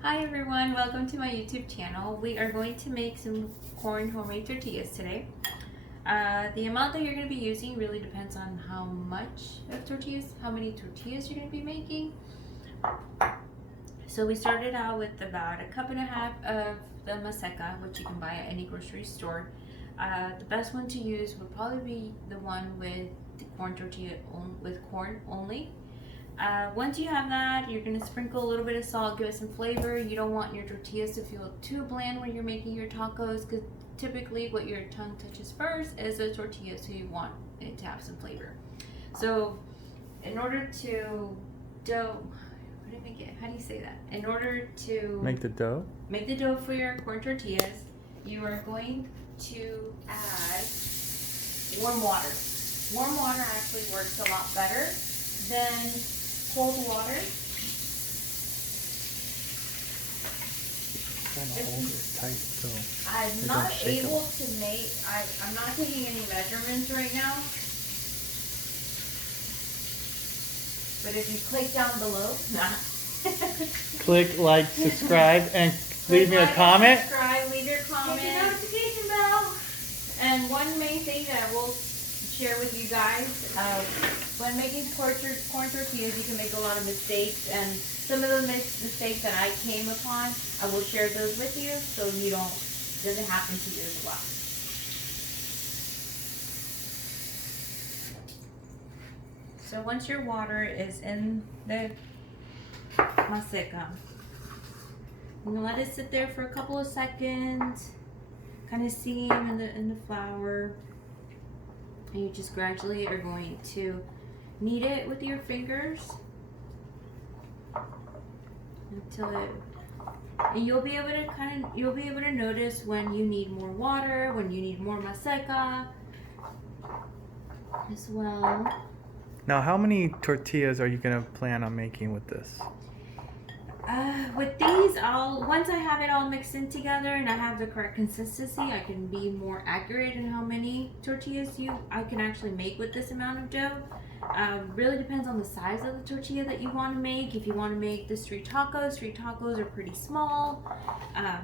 Hi everyone, welcome to my YouTube channel. We are going to make some corn homemade tortillas today. The amount that you're going to be using really depends on how many tortillas you're going to be making. So we started out with about a cup and a half of the maseca, which you can buy at any grocery store. The best one to use would probably be the one with the corn tortilla with corn only. Once you have that, you're going to sprinkle a little bit of salt, give it some flavor. You don't want your tortillas to feel too bland when you're making your tacos, because typically what your tongue touches first is the tortilla, so you want it to have some flavor. So in order to how do you say that? In order to Make the dough? Make the dough for your corn tortillas, you are going to add warm water. Warm water actually works a lot better than cold water. Trying to hold it tight so I'm it not don't shake able to make, I'm not taking any measurements right now. But if you click down below, Click like, subscribe, and leave me a comment. Subscribe, leave your comment. Hit the notification bell. And one main thing that I will share with you guys, when making corn tortillas, you can make a lot of mistakes, and some of the mistakes that I came upon, I will share those with you so doesn't happen to you as well. So once your water is in the maseca, I'm gonna let it sit there for a couple of seconds, kind of steam in the flour, and you just gradually are going to knead it with your fingers until it. And you'll be able to notice when you need more water, when you need more maseca as well. Now, how many tortillas are you going to plan on making with this? With these, once I have it all mixed in together and I have the correct consistency, I can be more accurate in how many tortillas I can actually make with this amount of dough. Really depends on the size of the tortilla that you want to make. If you want to make the street tacos are pretty small.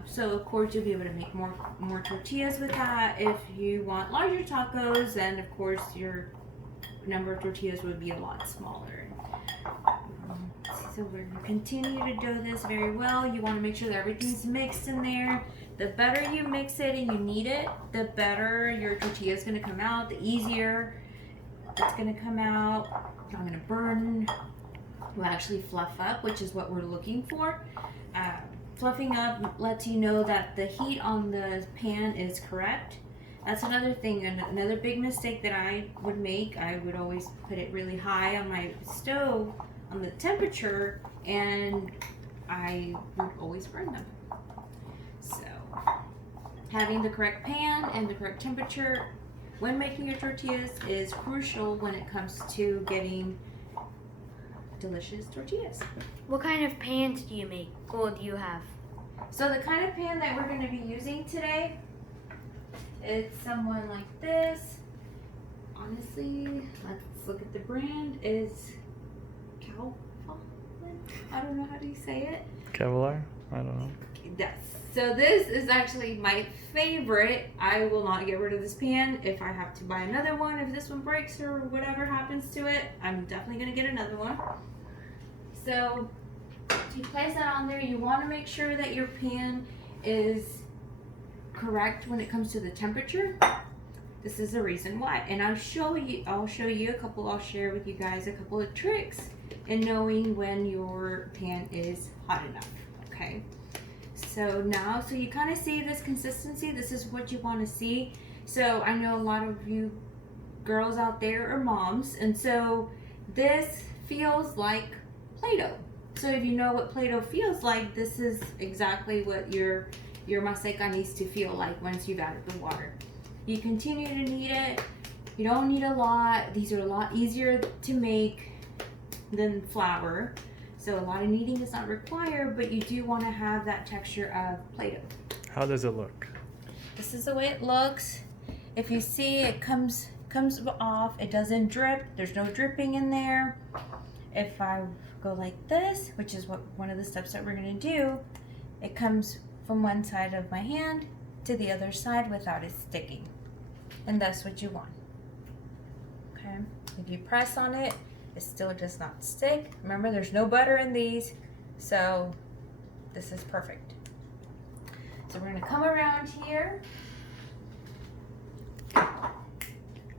So of course you'll be able to make more tortillas with that. If you want larger tacos, then of course your number of tortillas would be a lot smaller. So we're going to continue to dough this very well. You want to make sure that everything's mixed in there. The better you mix it and you knead it, the better your tortilla is going to come out, the easier it's going to come out. Not going to burn. Will actually fluff up, which is what we're looking for. Fluffing up lets you know that the heat on the pan is correct. That's another thing, another big mistake that I would make. I would always put it really high on my stove on the temperature, and I would always burn them. So having the correct pan and the correct temperature when making your tortillas is crucial when it comes to getting delicious tortillas. What kind of pans do you make? Or do you have? So the kind of pan that we're going to be using today, it's someone like this. Honestly, let's look at the brand. Is I don't know how do you say it. Kevlar? I don't know. Yes. So this is actually my favorite. I will not get rid of this pan. If I have to buy another one, if this one breaks or whatever happens to it, I'm definitely going to get another one. So to place that on there, you want to make sure that your pan is correct when it comes to the temperature. This is the reason why, and I'll share with you guys a couple of tricks in knowing when your pan is hot enough. Okay, so you kind of see this consistency. This is what you want to see. So I know a lot of you girls out there are moms, and so this feels like Play-Doh. So if you know what Play-Doh feels like, this is exactly what your maseca needs to feel like once you've added the water. You continue to knead it. You don't need a lot. These are a lot easier to make than flour. So a lot of kneading is not required, but you do want to have that texture of Play-Doh. How does it look? This is the way it looks. If you see, it comes off. It doesn't drip. There's no dripping in there. If I go like this, which is one of the steps that we're going to do, it comes from one side of my hand to the other side without it sticking. And that's what you want. Okay, if you press on it, it still does not stick. Remember, there's no butter in these, so this is perfect. So we're gonna come around here.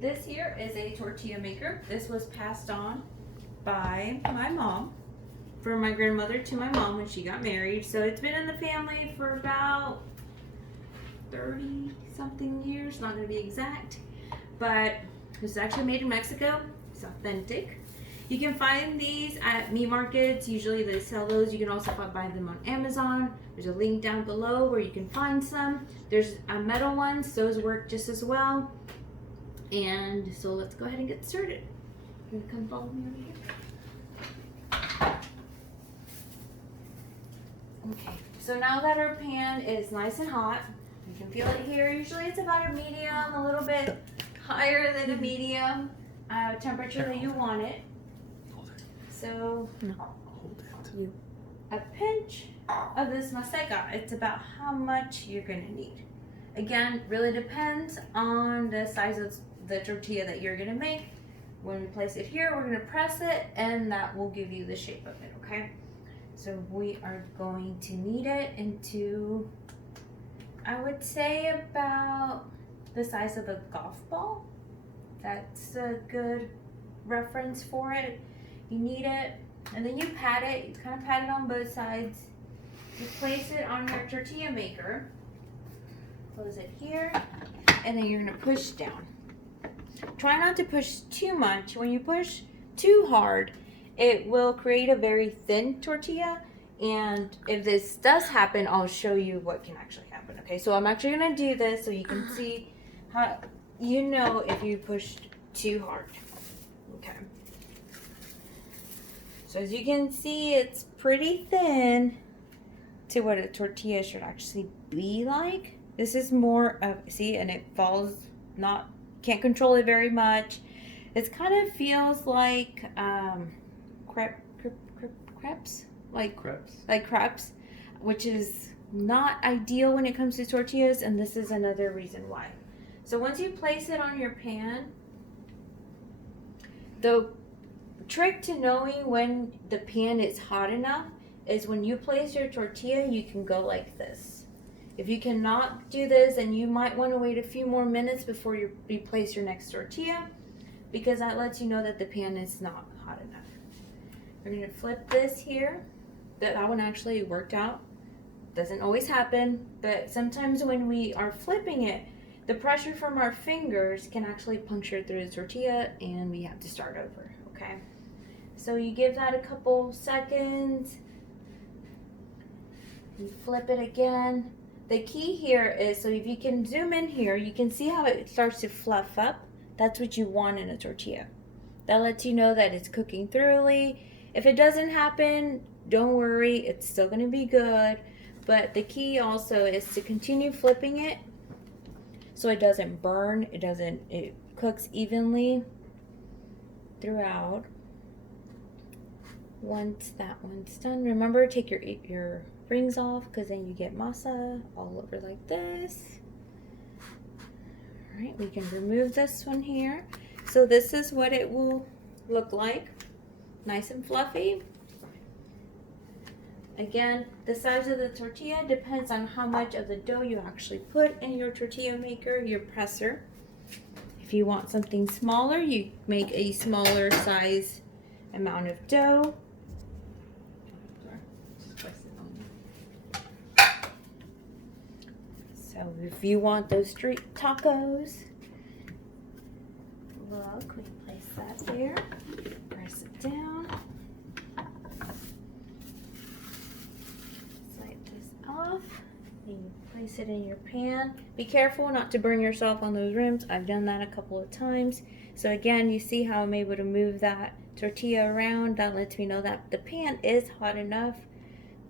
This here is a tortilla maker. This was passed on by my mom, from my grandmother to my mom when she got married. So it's been in the family for about 30 something years, not gonna be exact, but it's actually made in Mexico. It's authentic. You can find these at meat markets. Usually they sell those. You can also buy them on Amazon. There's a link down below where you can find some. There's metal ones. Those work just as well. And so let's go ahead and get started. You gonna come follow me over here? Okay, so now that our pan is nice and hot, you can feel it here. Usually it's about a medium, a little bit higher than a medium temperature that you want it. So a pinch of this maseca, it's about how much you're gonna need. Again, really depends on the size of the tortilla that you're gonna make. When we place it here, we're gonna press it and that will give you the shape of it, okay? So we are going to knead it into, I would say about the size of a golf ball. That's a good reference for it. You knead it and then you pat it. You kind of pat it on both sides. You place it on your tortilla maker. Close it here and then you're gonna push down. Try not to push too much. When you push too hard, it will create a very thin tortilla, and if this does happen, I'll show you what can actually happen. Okay, so I'm actually gonna do this so you can see how you know if you pushed too hard. Okay, so as you can see, it's pretty thin to what a tortilla should actually be like. This is more of, see, and it falls, not, can't control it very much. It kind of feels like crepes, like crepes, which is not ideal when it comes to tortillas, and this is another reason why. So once you place it on your pan, the trick to knowing when the pan is hot enough is when you place your tortilla, you can go like this. If you cannot do this, then you might want to wait a few more minutes before you place your next tortilla, because that lets you know that the pan is not hot enough. We're going to flip this here. That one actually worked out. Doesn't always happen, but sometimes when we are flipping it, the pressure from our fingers can actually puncture through the tortilla and we have to start over, okay? So you give that a couple seconds. You flip it again. The key here is, so if you can zoom in here, you can see how it starts to fluff up. That's what you want in a tortilla. That lets you know that it's cooking thoroughly. If it doesn't happen, don't worry, it's still gonna be good. But the key also is to continue flipping it so it doesn't burn, it cooks evenly throughout. Once that one's done, remember, take your rings off, because then you get masa all over like this. All right, we can remove this one here. So this is what it will look like, nice and fluffy. Again, the size of the tortilla depends on how much of the dough you actually put in your tortilla maker, your presser. If you want something smaller, you make a smaller size amount of dough. So if you want those street tacos, look, we place that there, press it down, slide this off, and you place it in your pan. Be careful not to burn yourself on those rims. I've done that a couple of times. So again, you see how I'm able to move that tortilla around. That lets me know that the pan is hot enough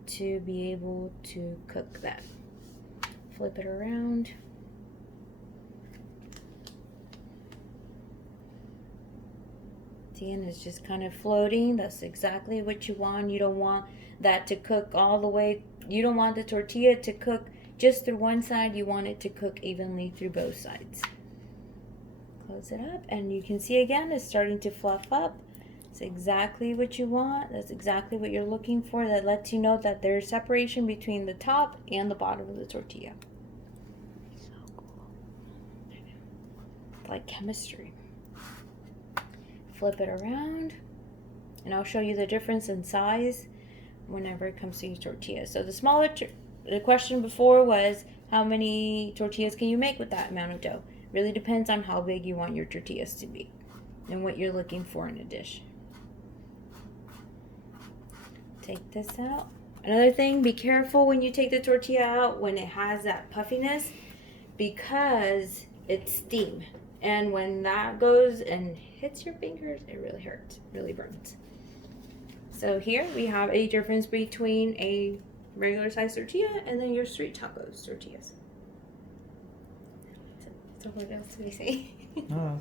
to be able to cook that. Flip it around. See, and it's just kind of floating. That's exactly what you want. You don't want that to cook all the way you don't want the tortilla to cook just through one side. You want it to cook evenly through both sides. Close it up, and you can see again it's starting to fluff up. It's exactly what you want. That's exactly what you're looking for. That lets you know that there's separation between the top and the bottom of the tortilla. So cool. It's like chemistry. Flip it around, and I'll show you the difference in size whenever it comes to your tortillas. So the smaller, the question before was how many tortillas can you make with that amount of dough? Really depends on how big you want your tortillas to be and what you're looking for in a dish. Take this out. Another thing, be careful when you take the tortilla out when it has that puffiness, because it's steam. And when that goes and hits your fingers, it really hurts, really burns. So here we have a difference between a regular size tortilla and then your street tacos tortillas. So what else do we say? Oh,